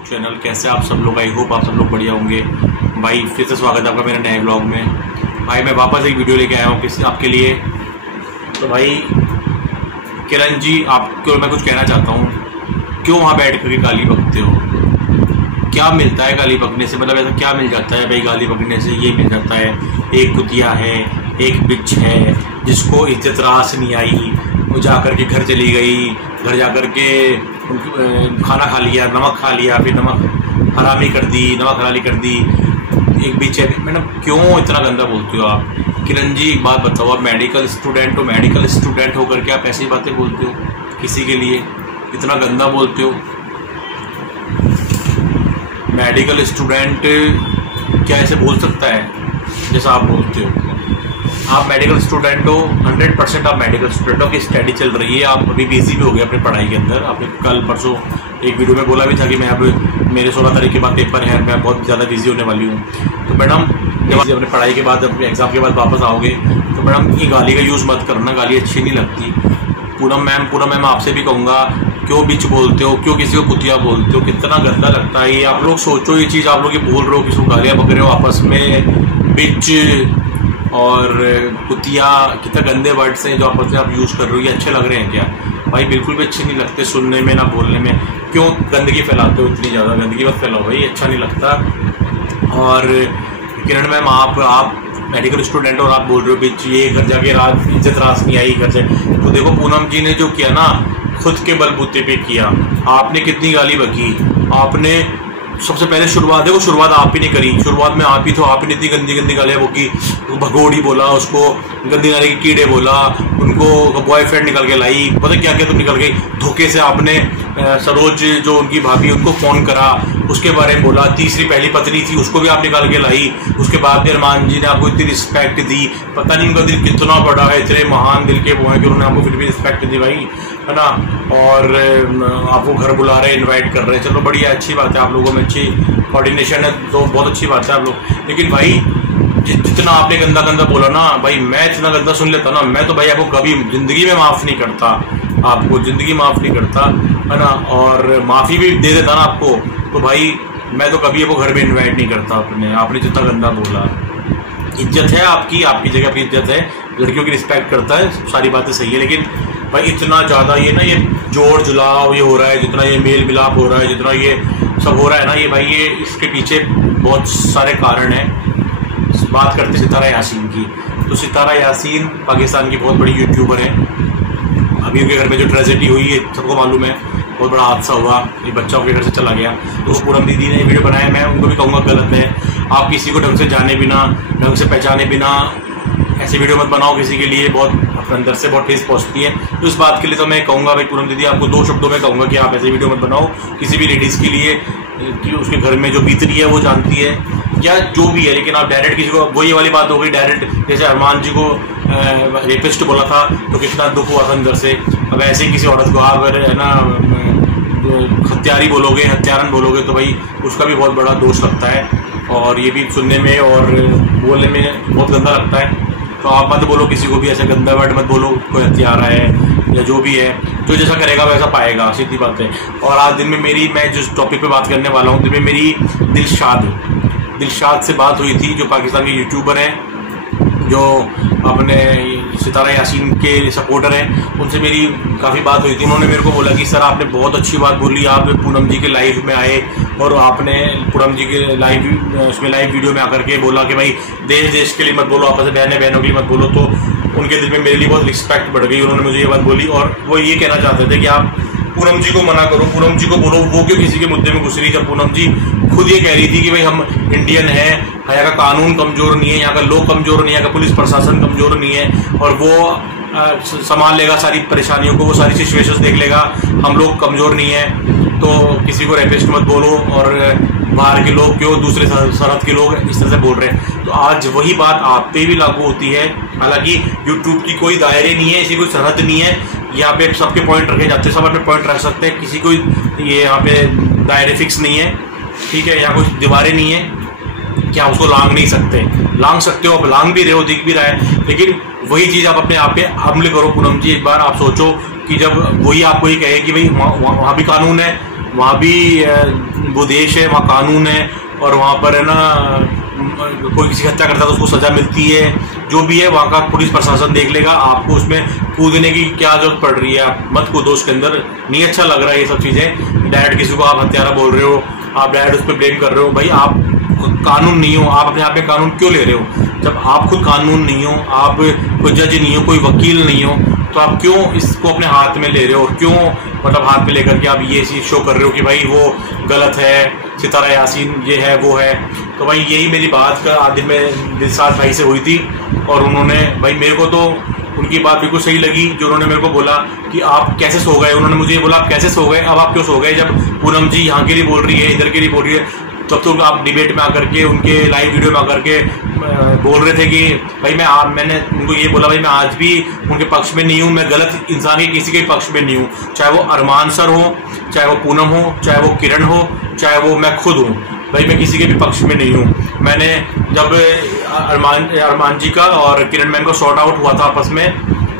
Channel. कैसे आप सब लोग? आई होप आप सब लोग बढ़िया होंगे। भाई फिर से स्वागत है आपका मेरे नए ब्लॉग में। भाई मैं वापस एक वीडियो लेके आया हूँ आपके लिए। तो भाई किरण जी, आपको मैं कुछ कहना चाहता हूँ। क्यों वहाँ बैठ करके गाली बकते हो? क्या मिलता है गाली बकने से? मतलब ऐसा क्या मिल जाता है भाई गाली बकने से? ये मिल जाता है, एक कुतिया है, एक बिच है जिसको इज्जत रास नहीं आई, वो जा कर के घर चली गई, घर जा कर के खाना खा लिया, नमक खा लिया, फिर नमक हरामी कर दी, नमक हरामी कर दी। एक बिच है। मैडम क्यों इतना गंदा बोलते हो आप? किरण जी एक बात बताओ, आप मेडिकल स्टूडेंट हो, मेडिकल स्टूडेंट होकर के आप ऐसी बातें बोलते हो किसी के लिए? इतना गंदा बोलते हो। मेडिकल स्टूडेंट क्या ऐसे बोल सकता है जैसा आप बोलते हो? आप मेडिकल स्टूडेंट हो, 100% आप मेडिकल स्टूडेंट हो कि स्टडी चल रही है, आप अभी बिजी भी हो गए अपनी पढ़ाई के अंदर। आपने कल परसों एक वीडियो में बोला भी था कि मैं अब मेरे 16 तारीख के बाद पेपर है, मैं बहुत ज़्यादा बिजी होने वाली हूँ। तो मैडम जब आप अपनी पढ़ाई के बाद, अपने एग्ज़ाम के बाद वापस आओगे तो मैडम ये गाली का यूज़ मत करना, गाली अच्छी नहीं लगती। पूनम मैम आपसे भी कहूँगा, क्यों बिच बोलते हो? क्यों किसी को कुतिया बोलते हो? कितना गंदा लगता है ये। आप लोग सोचो, ये चीज़ आप लोग ये बोल रहे हो, किसी को गालियाँ बक रहे हो आपस में। बिच और कुतिया कितना गंदे वर्ड्स हैं जो आपस में आप यूज़ कर रहे हो। ये अच्छे लग रहे हैं क्या? भाई बिल्कुल भी अच्छे नहीं लगते सुनने में, ना बोलने में। क्यों गंदगी फैलाते हो? इतनी ज़्यादा गंदगी मत फैलाओ भाई, अच्छा नहीं लगता। और किरण मैम आप मेडिकल स्टूडेंट और आप बोल रहे हो बिच, ये घर जाके रात इज्जत रास नहीं आई घर से। तो देखो पूनम जी ने जो किया ना, खुद के बलबूते पे किया। आपने कितनी गाली बकी? आपने सबसे पहले शुरुआत आप ही ने करी। शुरुआत में आप ही तो, आप ही ने इतनी गंदी गंदी गालियाँ बकी। भगोड़ी बोला उसको, गंदी नाली के कीड़े बोला, उनको बॉयफ्रेंड निकल के लाई, पता क्या क्या तो निकल गई। धोखे से आपने सरोज जो उनकी भाभी, उनको फ़ोन करा, उसके बारे में बोला। तीसरी पहली पत्नी थी, उसको भी आप निकाल के लाई। उसके बाद भी अरमान जी ने आपको इतनी रिस्पेक्ट दी। पता नहीं उनका दिल कितना बड़ा है, इतने महान दिल के वो हैं कि उन्होंने आपको फिर भी रिस्पेक्ट दी भाई, है ना। और आपको घर बुला रहे, इन्वाइट कर रहे हैं, चलो बढ़िया, अच्छी बात है। आप लोगों में अच्छी कोऑर्डिनेशन है तो बहुत अच्छी बात है आप लोग। लेकिन भाई जितना आपने गंदा गंदा बोला ना भाई, मैं इतना गंदा सुन लेता ना, मैं तो भाई आपको कभी जिंदगी में माफ़ नहीं करता, आपको जिंदगी माफ़ नहीं करता, है ना। और माफ़ी भी दे देता ना आपको, तो भाई मैं तो कभी आपको घर में इन्वाइट नहीं करता। आपने जितना गंदा बोला, इज्जत है आपकी जगह आपकी इज्जत है, लड़कियों की रिस्पेक्ट करता है, सारी बातें सही है। लेकिन भाई इतना ज़्यादा ये ना, ये जोड़ जुलाव ये हो रहा है, जितना ये मेल मिलाप हो रहा है, जितना ये सब हो रहा है ना, ये भाई ये इसके पीछे बहुत सारे कारण हैं। बात करते सितारा यासीन की, तो सितारा यासीन पाकिस्तान की बहुत बड़ी यूट्यूबर है। अभी उनके घर में जो ट्रेजेडी हुई है सबको मालूम है, बहुत बड़ा हादसा हुआ, एक बच्चा उनके घर से चला गया। तो पूनम दीदी ने वीडियो बनाया, मैं उनको भी कहूँगा गलत है। आप किसी को ढंग से जाने बिना, ढंग से पहचाने बिना ऐसे वीडियो मत बनाओ किसी के लिए, बहुत अपने अंदर से बहुत ठेस पहुंचती है। तो इस बात के लिए तो मैं कहूँगा भाई पूनम दीदी, आपको 2 शब्दों में कहूँगा कि आप ऐसे वीडियो मत बनाओ किसी भी लेडीज़ के लिए, कि उसके घर में जो बीत रही है वो जानती है या जो भी है। लेकिन आप डायरेक्ट किसी को, वो ये वाली बात हो गई डायरेक्ट, जैसे अरमान जी को रेपिस्ट बोला था तो कितना दुख हुआ था अंदर से। अब ऐसे ही किसी औरत को आप है ना हत्यारी बोलोगे, हत्यारन बोलोगे, तो भाई उसका भी बहुत बड़ा दोष लगता है। और ये भी सुनने में और बोलने में बहुत गंदा लगता है। तो आप मत बोलो किसी को भी ऐसा गंदा वर्ड मत बोलो, कोई हत्यारा है या जो भी है, जो जैसा करेगा वैसा पाएगा, सीधी बात है। और आज दिन में मेरी, मैं जिस टॉपिक पे बात करने वाला हूँ, दिन में मेरी दिलशाद से बात हुई थी, जो पाकिस्तान के यूट्यूबर हैं, जो अपने सितारा यासीन के सपोर्टर हैं। उनसे मेरी काफ़ी बात हुई थी। उन्होंने मेरे को बोला कि सर आपने बहुत अच्छी बात बोली, आप पूनम जी के लाइव में आए और आपने पूनम जी के लाइव वीडियो में आकर के बोला कि भाई देश के लिए मत बोलो, आपस में बहनों के लिए मत बोलो। तो उनके दिल में मेरे लिए बहुत रिस्पेक्ट बढ़ गई। उन्होंने मुझे ये बात बोली और वो ये कहना चाहते थे कि आप पूनम जी को मना करो, पूनम जी को बोलो, वो क्यों किसी के मुद्दे में घुस रही। जब पूनम जी खुद ये कह रही थी कि भाई हम इंडियन हैं, यहाँ का कानून कमज़ोर नहीं है, यहाँ का लोग कमज़ोर नहीं है, यहाँ का पुलिस प्रशासन कमज़ोर नहीं है, और वो संभाल लेगा सारी परेशानियों को, वो सारी सिचुएशंस देख लेगा, हम लोग कमज़ोर नहीं है। तो किसी को रेपिस्ट मत बोलो, और बाहर के लोग क्यों, दूसरे सरहद के लोग इस तरह से बोल रहे हैं। तो आज वही बात आप पे भी लागू होती है। हालांकि यूट्यूब की कोई दायरे नहीं है, इसी कोई सरहद नहीं है, यहाँ पे सबके पॉइंट रखे जाते हैं, सब अपने पॉइंट रख सकते हैं, किसी को ये यहाँ पे दायरे फिक्स नहीं है, ठीक है। यहाँ कुछ दीवारें नहीं है कि आप उसको लांग नहीं सकते, लांग सकते हो, आप लांग भी रहे हो, दिख भी रहा है। लेकिन वही चीज़ आप अपने आप पे अमल करो। पूनम जी एक बार आप सोचो कि जब वही आपको ये कहे कि भाई वहाँ भी कानून है, वहाँ भी वो देश है, वहाँ कानून है, और वहाँ पर है ना कोई किसी हत्या करता है तो उसको सजा मिलती है। जो भी है वहाँ का पुलिस प्रशासन देख लेगा। आपको उसमें कूदने की क्या जरूरत पड़ रही है? आप मत कूदो उसके अंदर, नहीं अच्छा लग रहा है ये सब चीज़ें। डायरेक्ट किसी को आप हत्यारा बोल रहे हो, आप डायरेक्ट उस पर ब्लेम कर रहे हो। भाई आप कानून नहीं हो, आप अपने यहाँ पे कानून क्यों ले रहे हो? जब आप खुद कानून नहीं हो, आप कोई जज नहीं हो, कोई वकील नहीं हो, तो आप क्यों इसको अपने हाथ में ले रहे हो? क्यों मतलब हाथ में लेकर के आप ये चीज़ शो कर रहे हो कि भाई वो गलत है, सितारा यासीन ये है वो है? तो भाई यही मेरी बात का आज दिन में दिलशाद भाई से हुई थी, और उन्होंने भाई मेरे को तो उनकी बात बिल्कुल सही लगी जो उन्होंने मेरे को बोला कि आप कैसे सो गए। उन्होंने मुझे बोला आप कैसे सो गए, अब आप क्यों सो गए? जब पूनम जी यहाँ के लिए बोल रही है, इधर के लिए बोल रही है, तब तो आप डिबेट में आकर के, उनके लाइव वीडियो में आकर के बोल रहे थे कि भाई मैंने उनको ये बोला भाई मैं आज भी उनके पक्ष में नहीं हूँ, मैं गलत इंसान के किसी के पक्ष में नहीं हूँ। चाहे वो अरमान सर हो, चाहे वो पूनम हो, चाहे वो किरण हो, चाहे वो मैं खुद हूँ, भाई मैं किसी के भी पक्ष में नहीं हूँ। मैंने जब अरमान जी का और किरण मैम का शॉर्ट आउट हुआ था आपस में,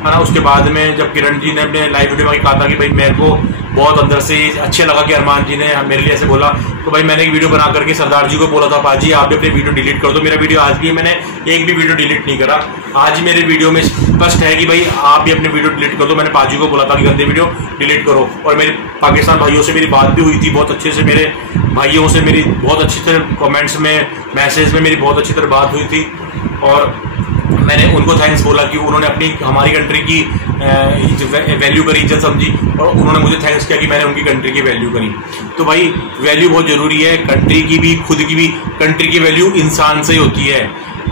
है ना, उसके बाद में जब किरण जी ने अपने लाइव वीडियो में कहा था कि भाई मेरे को बहुत अंदर से अच्छे लगा कि अरमान जी ने मेरे लिए ऐसे बोला, तो भाई मैंने एक वीडियो बना करके सरदार जी को बोला था, पाजी आप भी अपनी वीडियो डिलीट कर दो। मेरा वीडियो आज भी, मैंने एक भी वीडियो डिलीट नहीं करा। आज मेरे वीडियो में स्पष्ट है कि भाई आप भी अपनी वीडियो डिलीट कर दो। मैंने पाजी को बोला था कि गंदे वीडियो डिलीट करो। और मेरे पाकिस्तान भाइयों से मेरी बात भी हुई थी बहुत अच्छे से, मेरे भाइयों से मेरी बहुत अच्छी तरह कमेंट्स में, मैसेज में मेरी बहुत अच्छी तरह बात हुई थी, और मैंने उनको थैंक्स बोला कि उन्होंने अपनी हमारी कंट्री की वैल्यू करी, इज्जत समझी, और उन्होंने मुझे थैंक्स किया कि मैंने उनकी कंट्री की वैल्यू करी। तो भाई वैल्यू बहुत ज़रूरी है, कंट्री की भी, खुद की भी। कंट्री की वैल्यू इंसान से ही होती है,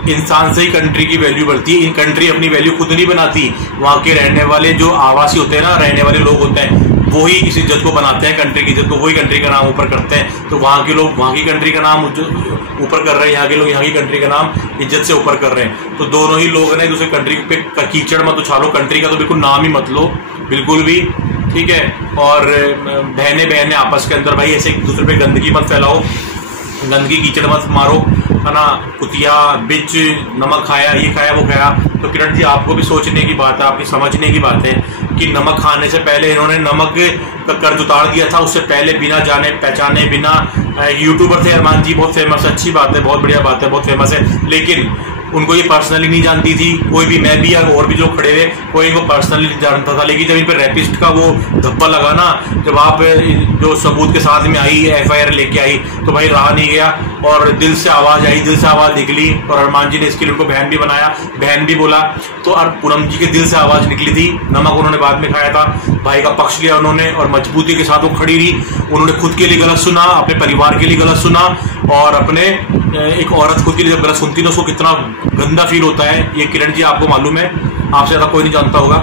इंसान से ही कंट्री की वैल्यू बढ़ती है। इन कंट्री अपनी वैल्यू खुद नहीं बनाती, वहाँ के रहने वाले जो आवासी होते हैं ना, रहने वाले लोग होते हैं, वही इस इज्जत को बनाते हैं, कंट्री की इज्जत को, वही कंट्री का नाम ऊपर करते हैं। तो वहाँ के लोग वहाँ की कंट्री का नाम ऊपर कर रहे हैं, यहाँ के लोग यहाँ की कंट्री का नाम इज्जत से ऊपर कर रहे हैं। तो दोनों ही लोग ने दूसरे कंट्री पे कीचड़ मत उछालो, कंट्री का तो बिल्कुल नाम ही मत लो, बिल्कुल भी, ठीक है। और बहने आपस के अंदर भाई ऐसे एक दूसरे पे गंदगी मत फैलाओ, गंदगी कीचड़ मत मारो, है ना। कुतिया बिच नमक खाया, ये खाया वो खाया। तो किरण जी आपको भी सोचने की बात है, आपकी समझने की बात है कि नमक खाने से पहले इन्होंने नमक का कर्ज उतार दिया था। उससे पहले बिना जाने पहचाने, बिना यूट्यूबर थे अरमान जी, बहुत फेमस, अच्छी बात है, बहुत बढ़िया बात है, बहुत फेमस है, लेकिन उनको ये पर्सनली नहीं जानती थी कोई भी, मैं भी और भी जो खड़े हुए, कोई इनको पर्सनली नहीं जानता था। लेकिन जब इन पर रैपिस्ट का वो धब्बा लगा ना, जब आप जो सबूत के साथ में आई, FIR लेके आई, तो भाई रहा नहीं गया, और दिल से आवाज आई, दिल से आवाज निकली। और अरमान जी ने इसके लिए उनको बहन भी बनाया, बहन भी बोला, तो पूनम जी के दिल से आवाज निकली थी। नमक उन्होंने बाद में खाया था, भाई का पक्ष लिया उन्होंने, और मजबूती के साथ वो खड़ी रही। उन्होंने खुद के लिए गलत सुना, अपने परिवार के लिए गलत सुना, और अपने एक औरत खुद के लिए जब गलत सुनती है उसको कितना गंदा फील होता है, ये किरण जी आपको मालूम है, आपसे ज्यादा कोई नहीं जानता होगा,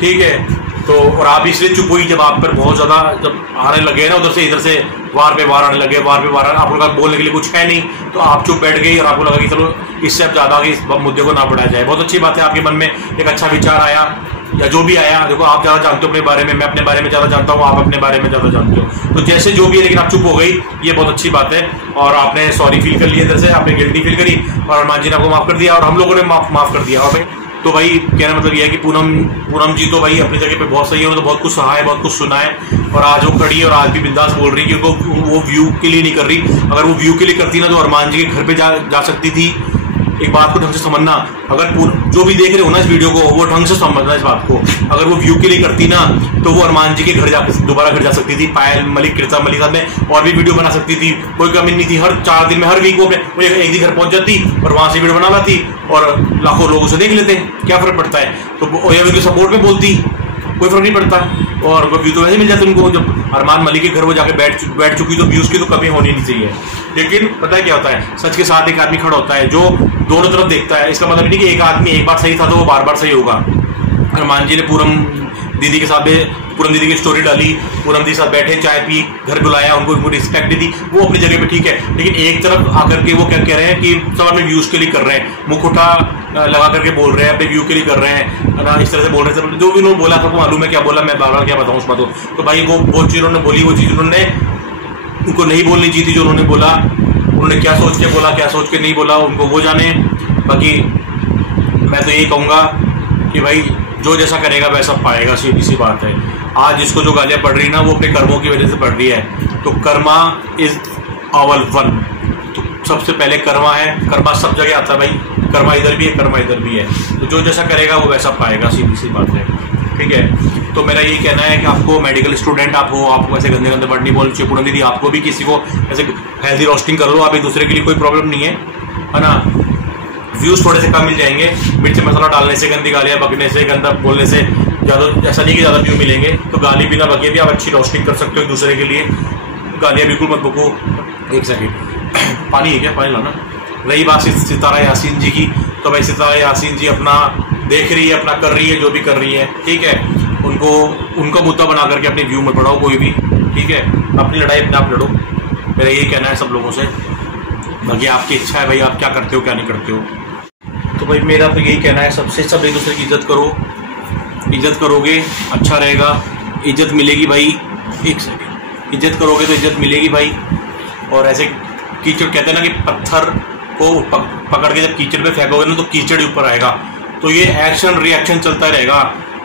ठीक है। तो और आप इसलिए चुप हुई जब आप पर बहुत ज्यादा जब आने लगे ना, उधर से इधर से वार पे वार आने लगे, वार पे वार, आप लोग बोलने के लिए कुछ है नहीं, तो आप चुप बैठ गई, और आपको लगा कि चलो इससे अब ज्यादा इस मुद्दे को ना बढ़ाया जाए। बहुत अच्छी बात है, आपके मन में एक अच्छा विचार आया, या जो भी आया। देखो आप ज्यादा जानते हो अपने बारे में, मैं अपने बारे में ज्यादा जानता हूँ, आप अपने बारे में ज्यादा जानते हो, तो जैसे जो भी है, लेकिन आप चुप हो गई, ये बहुत अच्छी बात है। और आपने सॉरी फील कर लिया इधर से, आपने गिल्टी फील करी, और अरमान जी ने आपको माफ कर दिया, और हम लोगों ने माफ कर दिया। और भाई तो भाई कहना मतलब ये है कि पूनम जी तो भाई अपनी जगह पे बहुत सही है, उन्होंने तो बहुत कुछ सहा है, बहुत कुछ सुना है, और आज वो खड़ी है, और आज भी बिंदास बोल रही है, क्योंकि वो व्यू के लिए नहीं कर रही। अगर वो व्यू के लिए करती ना, तो अरमान जी के घर पे जा सकती थी। एक बात को ढंग से समझना, अगर जो भी देख रहे हो ना इस वीडियो को, वो ढंग से समझना इस बात को। अगर वो व्यू के लिए करती ना, तो वो अरमान जी के घर दोबारा घर जा सकती थी, पायल मलिक, कृता मलिक साथ में और भी वीडियो बना सकती थी, कोई कमी नहीं थी। हर 4 दिन में, हर वीक वो एक दिन घर पहुंच जाती, और वहां से वीडियो बना लाती, और लाखों लोग उसे देख लेते, क्या फर्क पड़ता है। तो ये उनके सपोर्ट में बोलती, कोई फर्क नहीं पड़ता, और व्यू तो वैसे मिल जाते उनको। जब अरमान मलिक के घर वो जाके बैठ चुकी, तो व्यूज की तो कमी होनी नहीं चाहिए। लेकिन पता है क्या होता है, सच के साथ एक आदमी खड़ा होता है जो दोनों तरफ देखता है। इसका मतलब नहीं कि एक आदमी एक बार सही था तो वो बार बार सही होगा। अरमान जी ने पूनम दीदी के साथ, पूनम दीदी की स्टोरी डाली, पूनम दीदी के साथ बैठे, चाय पी, घर बुलाया, उनको रिस्पेक्ट दी, वो अपनी जगह पे ठीक है। लेकिन एक तरफ आकर के वो क्या कह रहे हैं कि सब अपने व्यूज के लिए कर रहे हैं, मुख उठा लगा करके बोल रहे हैं, अपने व्यू के लिए कर रहे हैं ना, इस तरह से बोल रहे हैं। जो भी उन्होंने बोला सबको मालूम है क्या बोला, मैं बार बार क्या बताऊँ उस बात को। तो भाई वो चीज उन्होंने बोली, वो चीज उन्होंने उनको नहीं बोलनी चाहिए थी जो उन्होंने बोला। उन्होंने क्या सोच के बोला, क्या सोच के नहीं बोला, उनको वो जाने। बाकी मैं तो यही कहूँगा कि भाई जो जैसा करेगा वैसा पाएगा, सीधी सी बात है। आज जिसको जो गालियाँ पड़ रही ना, वो अपने कर्मों की वजह से पड़ रही है। तो कर्मा इज आवर वन। तो सबसे पहले कर्मा है, कर्मा सब जगह आता है भाई, कर्मा इधर भी है, कर्मा इधर भी है, तो जो जैसा करेगा वो वैसा पाएगा, सीधी सी बात है। ठीक है, तो मेरा यही कहना है कि आपको मेडिकल स्टूडेंट आप हो, आपको ऐसे गंदे गंदे वर्ड नहीं बोलने चाहिए। पूनम दीदी आपको भी किसी को ऐसे हेल्दी रोस्टिंग कर लो आप, एक दूसरे के लिए कोई प्रॉब्लम नहीं है ना। व्यूज थोड़े से कम मिल जाएंगे, मिर्च मसाला डालने से, गंदी गालियाँ बकने से, गंदा बोलने से ज़्यादा, ऐसा नहीं कि ज़्यादा व्यू मिलेंगे। तो गाली बिना बके भी आप अच्छी रोस्टिंग कर सकते हो एक दूसरे के लिए। गालियाँ बिल्कुल मत बको। एक सेकेंड, पानी है क्या? पानी लाना। रही बात सितारा यासीन जी की, तो भाई सितारा यासीन जी अपना देख रही है, अपना कर रही है जो भी कर रही है, ठीक है। उनको मुद्दा बना करके अपने व्यू मत बढ़ाओ कोई भी, ठीक है। अपनी लड़ाई अपने आप लड़ो, मेरा यही कहना है सब लोगों से। बाकी आपकी इच्छा है भाई, आप क्या करते हो क्या नहीं करते हो। तो भाई मेरा तो यही कहना है, सबसे सब एक दूसरे की इज्जत करो, इज्जत करोगे अच्छा रहेगा, इज्जत मिलेगी भाई। एक सेकेंड, इज्जत करोगे तो इज्जत मिलेगी भाई। और ऐसे कीचड़ कहते हैं ना कि पत्थर को पकड़ के जब कीचड़ पे फेंकोगे ना तो कीचड़ ऊपर आएगा। तो ये एक्शन रिएक्शन चलता रहेगा,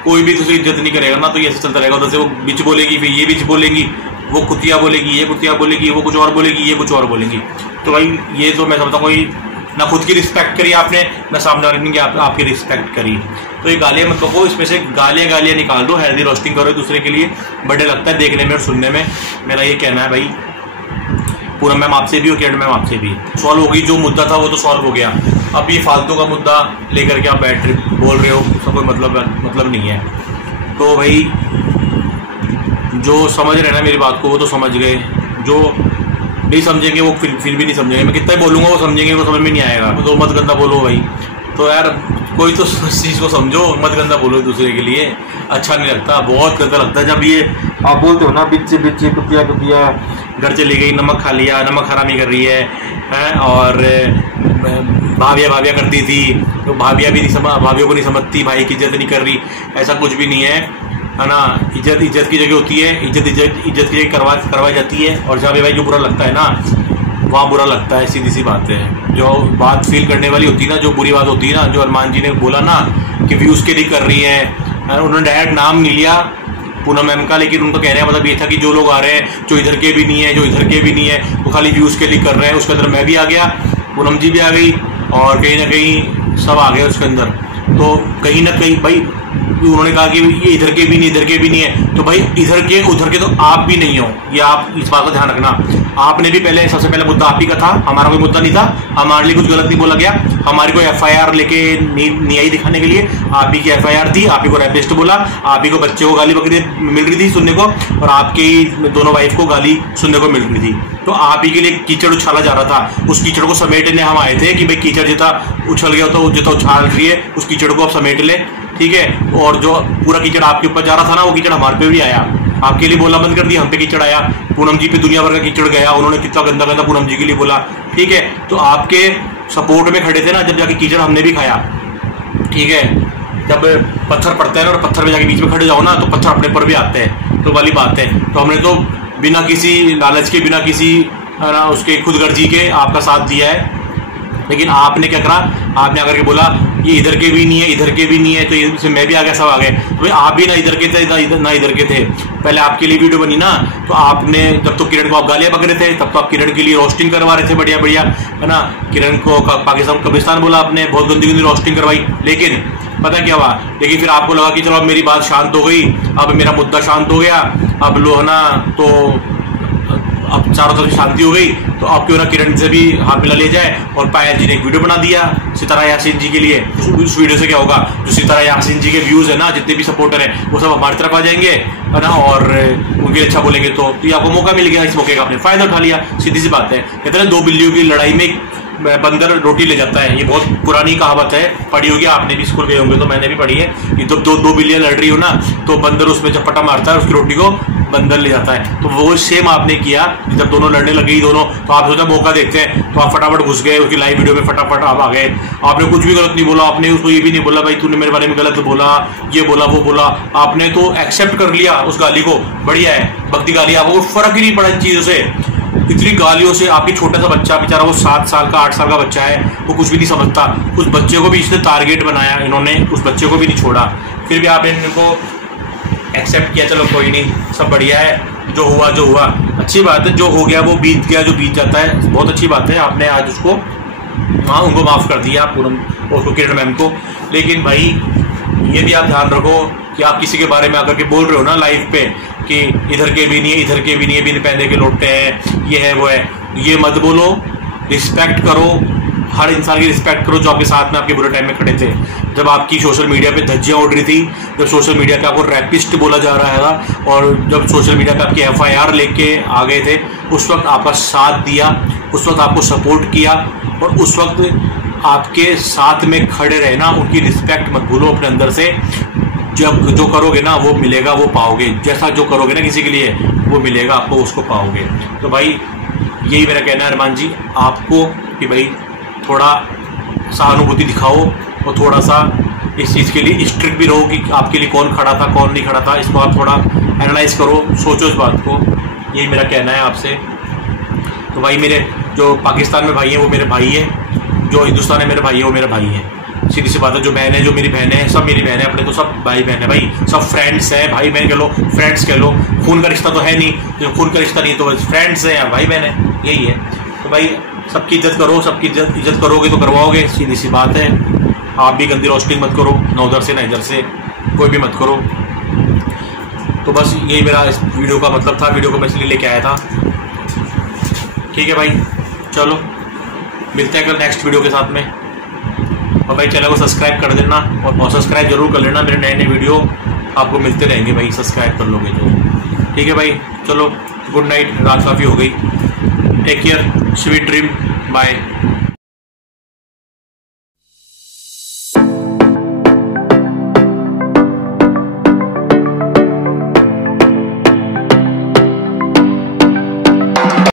कोई भी दूसरी इज्जत नहीं करेगा ना, तो ये ऐसे चलता रहेगा। जैसे वो बिच बोलेगी, फिर ये बिच बोलेंगी, वो कुतिया बोलेगी, ये कुतिया बोलेगी, वो कुछ और बोलेगी, ये कुछ और बोलेंगी। तो भाई ये तो मैं समझता हूँ कोई ना खुद की रिस्पेक्ट करी आपने, ना सामने वाले ने आपकी रिस्पेक्ट करी। तो ये गालियाँ मत कहो, इसमें से गालियाँ निकाल दो, हेल्दी रोस्टिंग करो दूसरे के लिए, बढ़िया लगता है देखने में और सुनने में। मेरा ये कहना है भाई। पूनम मैम आपसे भी और किरण मैम आपसे भी सॉल्व होगी, जो मुद्दा था वो तो सॉल्व हो गया। अब ये फालतू का मुद्दा लेकर के आप बैठ बोल रहे हो, उसका कोई मतलब नहीं है। तो भाई जो समझ रहे ना मेरी बात को वो तो समझ गए, जो नहीं समझेंगे वो फिर भी नहीं समझेंगे। मैं कितना ही बोलूँगा वो समझेंगे, वो समझ में नहीं आएगा। तो मत गंदा बोलो भाई। तो यार कोई तो इस चीज़ को समझो, मत गंदा बोलो दूसरे के लिए, अच्छा नहीं लगता, बहुत गंदा लगता है जब ये आप बोलते हो ना बिच्चे बिच्चे कुतिया कुतिया, घर चली गई, नमक खा लिया, नमक हरामी कर रही है और भाभिया करती थी तो भाभियों को नहीं समझती, भाई की इज्जत नहीं कर रही, ऐसा कुछ भी नहीं है ना। इज्जत की जगह होती है, इज्जत की जगह करवाई जाती है। और जहाँ भी भाई जो बुरा लगता है ना वहाँ बुरा लगता है, सीधी सी बात है। जो बात फील करने वाली होती है ना, जो बुरी बात होती है ना, जो अरमान जी ने बोला ना कि व्यूज़ के लिए कर रही है, उन्होंने डायरेक्ट नाम नहीं लिया पूनम मैम का, लेकिन उनका कहने का मतलब ये था कि जो लोग आ रहे हैं जो इधर के भी नहीं है, जो इधर के भी नहीं है, वो खाली व्यूज़ के लिए कर रहे हैं। उसके अंदर मैं भी आ गया, पूनम जी भी आ गई और कहीं ना कहीं सब आ गए उसके अंदर। तो कहीं ना कहीं भाई उन्होंने कहा कि ये इधर के भी नहीं, इधर के भी नहीं है, तो भाई इधर के उधर के तो आप भी नहीं हो, ये आप इस बात का ध्यान रखना। आपने भी पहले सबसे पहले मुद्दा आप ही का था, हमारा कोई मुद्दा नहीं था, हमारे लिए कुछ गलत नहीं बोला गया, हमारी कोई FIR लेके नहीं आई दिखाने के लिए, आप ही की FIR थी, आप ही को रेपिस्ट बोला, आप ही को बच्चे को गाली बकरी मिल रही थी सुनने को, और आपकी दोनों वाइफ को गाली सुनने को मिल रही थी। तो आप ही के लिए कीचड़ उछाला जा रहा था, उस कीचड़ को समेटने हम आए थे कि भाई कीचड़ जितना उछल गया तो जितना उछाल रही है उस कीचड़ को आप समेट ले, ठीक है। और जो पूरा कीचड़ आपके ऊपर जा रहा था ना, वो कीचड़ हमारे पे भी आया, आपके लिए बोला बंद कर दिया, हम पे कीचड़ आया, पूनम जी पे दुनिया भर का कीचड़ गया, उन्होंने कितना गंदा गंदा पूनम जी के लिए बोला, ठीक है। तो आपके सपोर्ट में खड़े थे ना, जब जाके कीचड़ हमने भी खाया, ठीक है। जब पत्थर पड़ता है ना और पत्थर में जाके बीच में खड़े जाओ ना तो पत्थर अपने पर भी आते हैं, तो वाली बात है। तो हमने तो बिना किसी लालच के, बिना किसी ना उसके खुदगर्जी के आपका साथ दिया है। लेकिन आपने क्या करा, आपने आकर के बोला ये इधर के भी नहीं है, इधर के भी नहीं है, तो ये मैं भी आ गया, सब आ गए। तो भाई आप भी ना इधर के थे ना इधर के थे। पहले आपके लिए वीडियो बनी ना, तो आपने जब तो किरण को आप गालियां बक रहे थे, तब तो आप किरण के लिए रोस्टिंग करवा रहे थे, बढ़िया बढ़िया, है ना। किरण को पाकिस्तान कब्रिस्तान बोला आपने, बहुत गंदी गंदी रोस्टिंग करवाई। लेकिन पता क्या हुआ, लेकिन फिर आपको लगा कि चलो अब मेरी बात शांत हो गई, अब मेरा मुद्दा शांत हो गया, अब लो है ना, तो अब चारों तरफ शांति हो गई, तो अब क्यों ना किरण से भी हाथ मिला ले जाए। और पायल जी ने एक वीडियो बना दिया सितारा यासीन जी के लिए। उस वीडियो से क्या होगा, जो सितारा यासीन जी के व्यूज है ना, जितने भी सपोर्टर है वो सब हमारी तरफ आ जाएंगे, है ना, और उनके अच्छा बोलेंगे। तो ये आपको मौका मिल गया, इस मौके का आपने फायदा उठा लिया, सीधी सी बात है। कहते हैं 2 बिल्लियों की लड़ाई में बंदर रोटी ले जाता है, ये बहुत पुरानी कहावत है, पढ़ी होगी आपने भी, स्कूल गए होंगे तो मैंने भी पढ़ी है। ये तो दो बिल्लियां लड़ रही हो ना, तो बंदर उसमें झपटा मारता है, उसकी रोटी को बंदर ले जाता है। तो वो सेम आपने किया, जब दोनों लड़ने लगी दोनों, तो आप सोचा मौका देखते हैं, तो आप फटाफट घुस गए उसकी लाइव वीडियो में, फटाफट आप आ गए। आपने कुछ भी गलत नहीं बोला, आपने उसको ये भी नहीं बोला भाई तूने मेरे बारे में गलत बोला, ये बोला वो बोला, आपने तो एक्सेप्ट कर लिया उस गाली को, बढ़िया है। भक्ति गाली, आपको फर्क ही नहीं पड़ा इन चीजों से, इतनी गालियों से। आपकी छोटा सा बच्चा बेचारा, वो 7 साल का 8 साल का बच्चा है, वो कुछ भी नहीं समझता, उस बच्चे को भी इसने टारगेट बनाया, इन्होंने उस बच्चे को भी नहीं छोड़ा, फिर भी आपने इनको एक्सेप्ट किया, चलो कोई नहीं, सब बढ़िया है। जो हुआ अच्छी बात है, जो हो गया वो बीत गया, जो बीत जाता है बहुत अच्छी बात है। आपने आज उसको उनको माफ़ कर दिया पूनम और किरण मैम को। लेकिन भाई ये भी आप ध्यान रखो कि आप किसी के बारे में आकर के बोल रहे हो ना लाइव पे कि इधर के भी नहीं है, इधर के भी नहीं है, बिन पहने के लौटते हैं, ये है वो है, ये मत बोलो। रिस्पेक्ट करो, हर इंसान की रिस्पेक्ट करो जो आपके साथ में आपके बुरे टाइम में खड़े थे। जब आपकी सोशल मीडिया पे धज्जियां उड़ रही थी, जब सोशल मीडिया पे आपको रैपिस्ट बोला जा रहा था, और जब सोशल मीडिया पे आपकी FIR लेके आ गए थे, उस वक्त आपका साथ दिया, उस वक्त आपको सपोर्ट किया, और उस वक्त आपके साथ में खड़े रहे ना, उनकी रिस्पेक्ट मत भूलो अपने अंदर से। जब जो करोगे ना वो मिलेगा, वो पाओगे। जैसा जो करोगे ना किसी के लिए वो मिलेगा आपको, उसको पाओगे। तो भाई यही मेरा कहना है अरमान जी आपको कि भाई थोड़ा सहानुभूति दिखाओ और थोड़ा सा इस चीज़ के लिए स्ट्रिक्ट भी रहो कि आपके लिए कौन खड़ा था कौन नहीं खड़ा था। इसको आप थोड़ा एनालाइज करो, सोचो इस बात को। यही मेरा कहना है आपसे। तो भाई मेरे जो पाकिस्तान में भाई हैं वो मेरे भाई हैं, जो हिंदुस्तान में मेरे भाई हैं वो मेरे भाई हैं। सीधी सी बात है। जो बहन है, जो मेरी बहन है, सब मेरी बहन है। अपने तो सब भाई बहन है भाई, सब फ्रेंड्स हैं। भाई बहन कह लो, फ्रेंड्स कह लो, खून का रिश्ता तो है नहीं। जो खून का रिश्ता नहीं तो फ्रेंड्स हैं या भाई बहन है, यही है। तो भाई सबकी इज्जत करो, सबकी इज्जत करोगे तो करवाओगे, सीधी सी बात है। आप भी गंदी रोस्टिंग मत करो, ना उधर से ना इधर से, कोई भी मत करो। तो बस यही मेरा इस वीडियो का मतलब था। वीडियो को मैं इसलिए लेके आया था। ठीक है भाई, चलो मिलते हैं कल नेक्स्ट वीडियो के साथ में। और भाई चैनल को सब्सक्राइब कर देना, और सब्सक्राइब जरूर कर लेना। मेरे नए नए वीडियो आपको मिलते रहेंगे भाई, सब्सक्राइब कर लोगे तो। ठीक है भाई, चलो गुड नाइट, रात काफ़ी हो गई। Take care, sweet dream, bye.